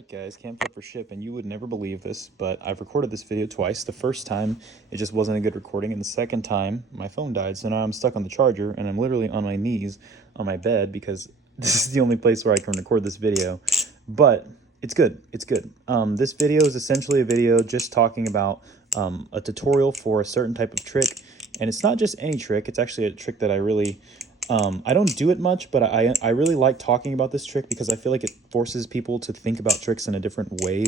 Alright guys, cam flip for ship, and you would never believe this, but I've recorded this video twice. The first time, it just wasn't a good recording, and the second time, my phone died, so now I'm stuck on the charger, and I'm literally on my knees on my bed, because this is the only place where I can record this video. But, it's good, it's good. This video is essentially a video just talking about a tutorial for a certain type of trick, and it's not just any trick, it's actually a trick that I don't do it much, but I really like talking about this trick because I feel like it forces people to think about tricks in a different way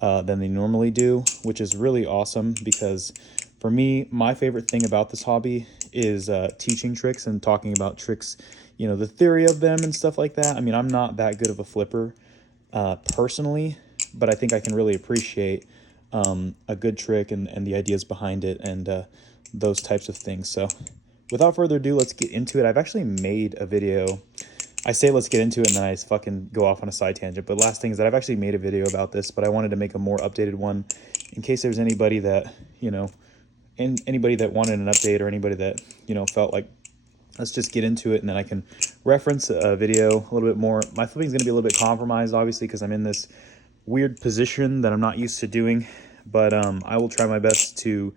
than they normally do, which is really awesome because for me, my favorite thing about this hobby is teaching tricks and talking about tricks, you know, the theory of them and stuff like that. I mean, I'm not that good of a flipper personally, but I think I can really appreciate a good trick and the ideas behind it and those types of things. So without further ado, let's get into it. I've actually made a video. I say let's get into it, and then I fucking go off on a side tangent. But last thing is that I've actually made a video about this, but I wanted to make a more updated one in case there's anybody that, you know, anybody that wanted an update or anybody that, you know, felt like let's just get into it, and then I can reference a video a little bit more. My flipping is going to be a little bit compromised, obviously, because I'm in this weird position that I'm not used to doing. But I will try my best to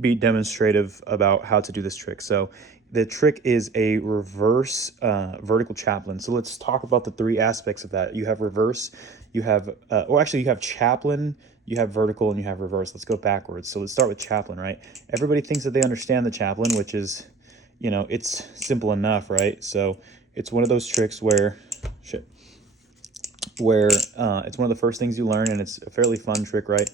be demonstrative about how to do this trick. So the trick is a reverse vertical chaplin. So let's talk about the three aspects of that. You have reverse, you have, you have chaplin, you have vertical, and you have reverse. Let's go backwards. So let's start with chaplin, right? Everybody thinks that they understand the chaplin, which is, you know, it's simple enough, right? So it's one of those tricks where, it's one of the first things you learn, and it's a fairly fun trick, right?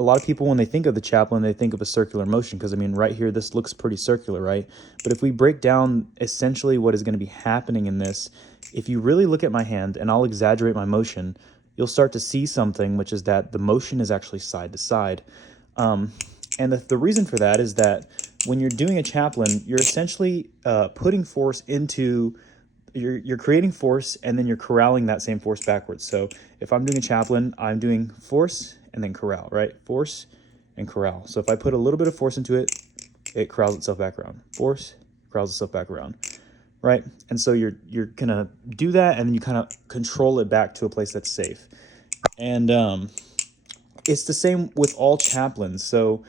A lot of people, when they think of the chaplin, they think of a circular motion because, I mean, right here, this looks pretty circular, right? But if we break down essentially what is going to be happening in this, if you really look at my hand, and I'll exaggerate my motion, you'll start to see something, which is that the motion is actually side to side. And the reason for that is that when you're doing a chaplin, you're essentially putting force into, you're creating force, and then you're corralling that same force backwards. So if I'm doing a chaplin, I'm doing force and then corral, right? Force and corral. So if I put a little bit of force into it, it corrals itself back around. Force, corrals itself back around, right? And so you're gonna do that, and then you kind of control it back to a place that's safe. And it's the same with all chaplins. So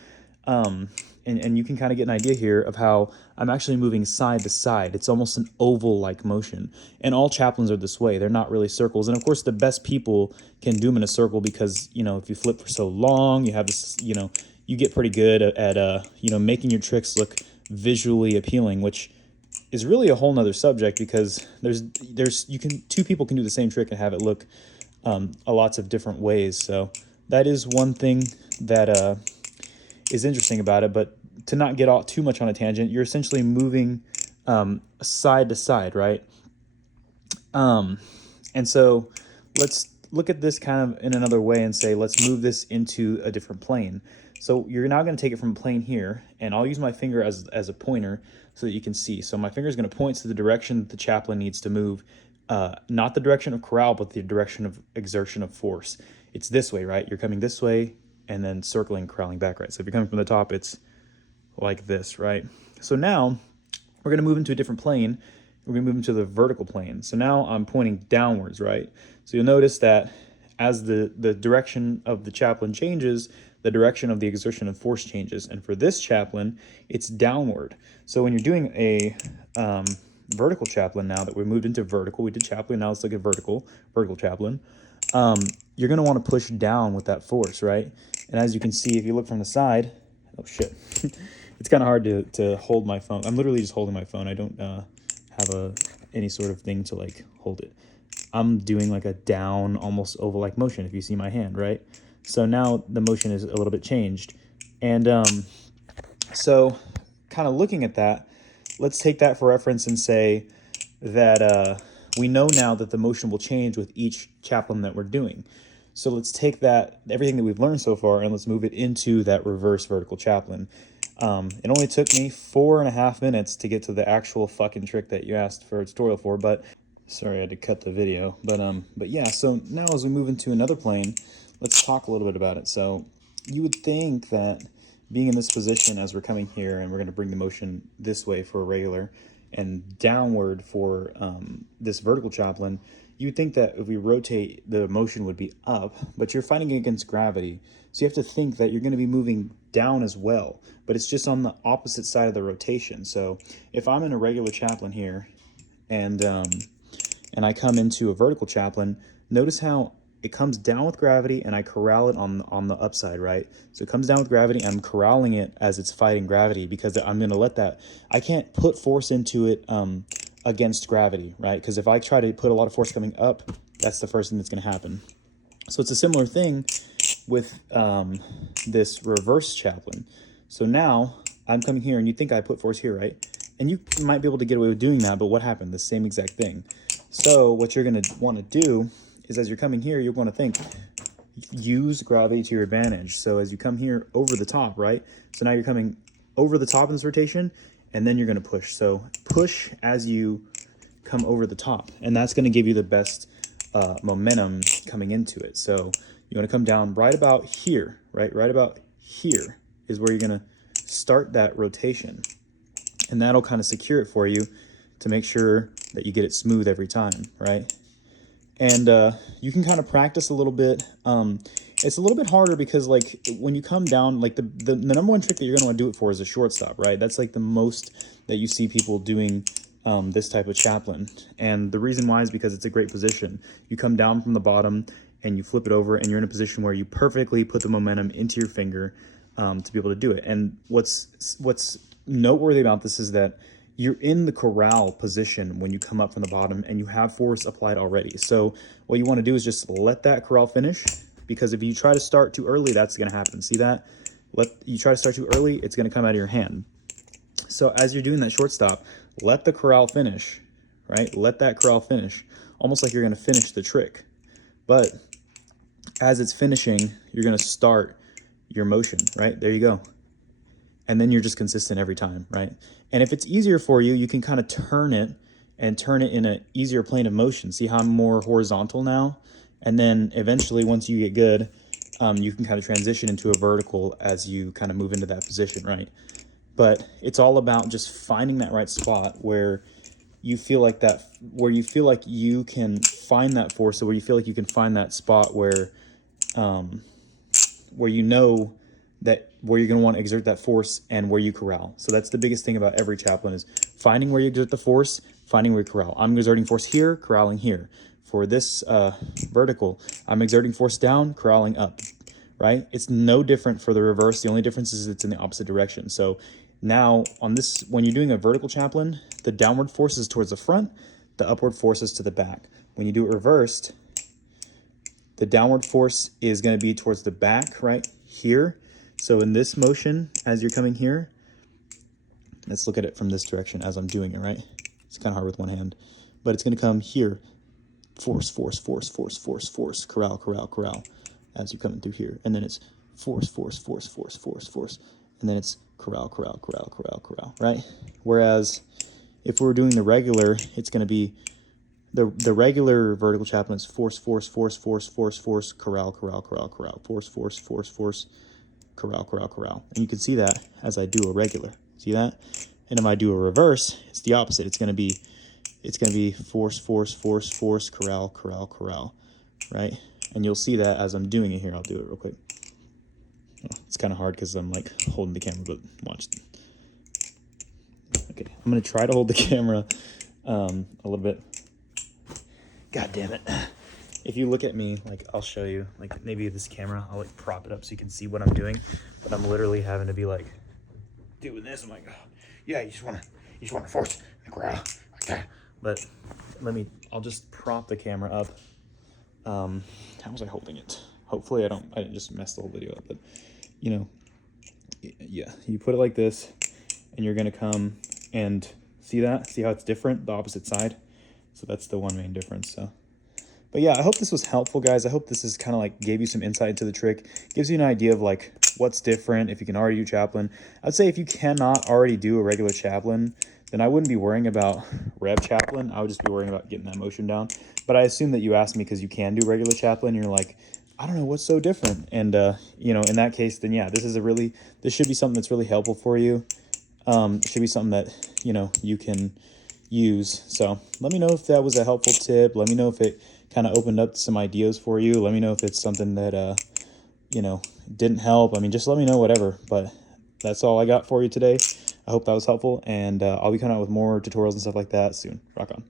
and you can kind of get an idea here of how I'm actually moving side to side. It's almost an oval-like motion. And all chaplins are this way. They're not really circles. And of course, the best people can do them in a circle because, you know, if you flip for so long, you have this, you know, you get pretty good at you know, making your tricks look visually appealing, which is really a whole nother subject because two people can do the same trick and have it look lots of different ways. So that is one thing that is interesting about it. But to not get all too much on a tangent, you're essentially moving side to side, right? And so let's look at this kind of in another way and say, let's move this into a different plane. So you're now going to take it from a plane here, and I'll use my finger as a pointer so that you can see. So my finger is going to point to the direction that the chaplin needs to move, not the direction of corral, but the direction of exertion of force. It's this way, right? You're coming this way and then circling, corralling back, right? So if you're coming from the top, it's like this, right? So now we're going to move into a different plane. We're going to move into the vertical plane. So now I'm pointing downwards, right? So you'll notice that as the direction of the chaplin changes, the direction of the exertion of force changes. And for this chaplin, it's downward. So when you're doing a vertical chaplin, now that we moved into vertical, we did chaplin, now let's look at vertical chaplin. You're going to want to push down with that force, right? And as you can see, if you look from the side, oh shit, it's kind of hard to hold my phone. I'm literally just holding my phone. I don't have any sort of thing to like hold it. I'm doing like a down, almost oval-like motion if you see my hand, right? So now the motion is a little bit changed. And so kind of looking at that, let's take that for reference and say that we know now that the motion will change with each chaplin that we're doing. So let's take that, everything that we've learned so far, and let's move it into that reverse vertical chaplin. It only took me 4.5 minutes to get to the actual fucking trick that you asked for a tutorial for, but sorry, I had to cut the video. But yeah, so now as we move into another plane, let's talk a little bit about it. So you would think that being in this position as we're coming here and we're going to bring the motion this way for a regular, and downward for this vertical chaplain, you'd think that if we rotate, the motion would be up, but you're fighting against gravity. So you have to think that you're going to be moving down as well, but it's just on the opposite side of the rotation. So if I'm in a regular chaplain here and I come into a vertical chaplain, notice how it comes down with gravity and I corral it on the upside, right? So it comes down with gravity, I'm corralling it as it's fighting gravity because I'm gonna let that, I can't put force into it against gravity, right? Because if I try to put a lot of force coming up, that's the first thing that's gonna happen. So it's a similar thing with this reverse chaplain. So now I'm coming here and you think I put force here, right? And you might be able to get away with doing that, but what happened? The same exact thing. So what you're gonna wanna do is as you're coming here, you're gonna think, use gravity to your advantage. So as you come here over the top, right? So now you're coming over the top in this rotation, and then you're gonna push. So push as you come over the top, and that's gonna give you the best momentum coming into it. So you wanna come down right about here, right? Right about here is where you're gonna start that rotation. And that'll kind of secure it for you to make sure that you get it smooth every time, right? And you can kind of practice a little bit. It's a little bit harder because like when you come down, like the number one trick that you're gonna wanna do it for is a shortstop, right? That's like the most that you see people doing this type of chaplain. And the reason why is because it's a great position. You come down from the bottom and you flip it over and you're in a position where you perfectly put the momentum into your finger to be able to do it. And what's noteworthy about this is that you're in the corral position when you come up from the bottom and you have force applied already. So what you want to do is just let that corral finish, because if you try to start too early, that's going to happen. See that? You try to start too early, it's going to come out of your hand. So as you're doing that shortstop, let the corral finish, right? Let that corral finish, almost like you're going to finish the trick. But as it's finishing, you're going to start your motion, right? There you go. And then you're just consistent every time, right? And if it's easier for you, you can kind of turn it in an easier plane of motion. See how I'm more horizontal now? And then eventually, once you get good, you can kind of transition into a vertical as you kind of move into that position, right? But it's all about just finding that right spot where you feel like you can find that force, or where you feel like you can find that spot where you know that where you're going to want to exert that force and where you corral. So that's the biggest thing about every chaplain, is finding where you exert the force, finding where you corral. I'm exerting force here, corralling here. For this vertical, I'm exerting force down, corralling up, right? It's no different for the reverse. The only difference is it's in the opposite direction. So now on this, when you're doing a vertical chaplain, the downward force is towards the front, the upward force is to the back. When you do it reversed, the downward force is going to be towards the back, right here. So in this motion, as you're coming here, let's look at it from this direction as I'm doing it, right? It's kind of hard with one hand, but it's going to come here. Force, force, force, force, force, force, corral, corral, corral, as you're coming through here. And then it's force, force, force, force, force, force. And then it's corral, corral, corral, corral, corral, right? Whereas if we're doing the regular, it's going to be the regular vertical chaplain is force, force, force, force, force, force, corral, corral, corral, corral, force, force, force, force, corral, corral, corral. And you can see that as I do a regular. See that? And if I do a reverse, it's the opposite. It's going to be force, force, force, force, corral, corral, corral, right? And you'll see that as I'm doing it here. I'll do it real quick. It's kind of hard because I'm like holding the camera, but watch. Okay, I'm going to try to hold the camera a little bit. God damn it. If you look at me, like I'll show you, like maybe this camera, I'll like prop it up so you can see what I'm doing. But I'm literally having to be like doing this. I'm like, oh, yeah, you just want to force the corral like that. But I'll just prop the camera up. How was I holding it? Hopefully I didn't just mess the whole video up, but you know, yeah, you put it like this and you're going to come and see how it's different, the opposite side. So that's the one main difference. So, but yeah, I hope this was helpful, guys. I hope this is kind of like gave you some insight into the trick, gives you an idea of like what's different if you can already do chaplain. I'd say if you cannot already do a regular chaplain, then I wouldn't be worrying about rev chaplain. I would just be worrying about getting that motion down. But I assume that you asked me because you can do regular chaplain. You're like, I don't know what's so different. And, you know, in that case, then yeah, this should be something that's really helpful for you. It should be something that, you know, you can use. So let me know if that was a helpful tip. Let me know if it kind of opened up some ideas for you. Let me know if it's something that, you know, didn't help. I mean, just let me know, whatever. But that's all I got for you today. I hope that was helpful, and I'll be coming out with more tutorials and stuff like that soon. Rock on.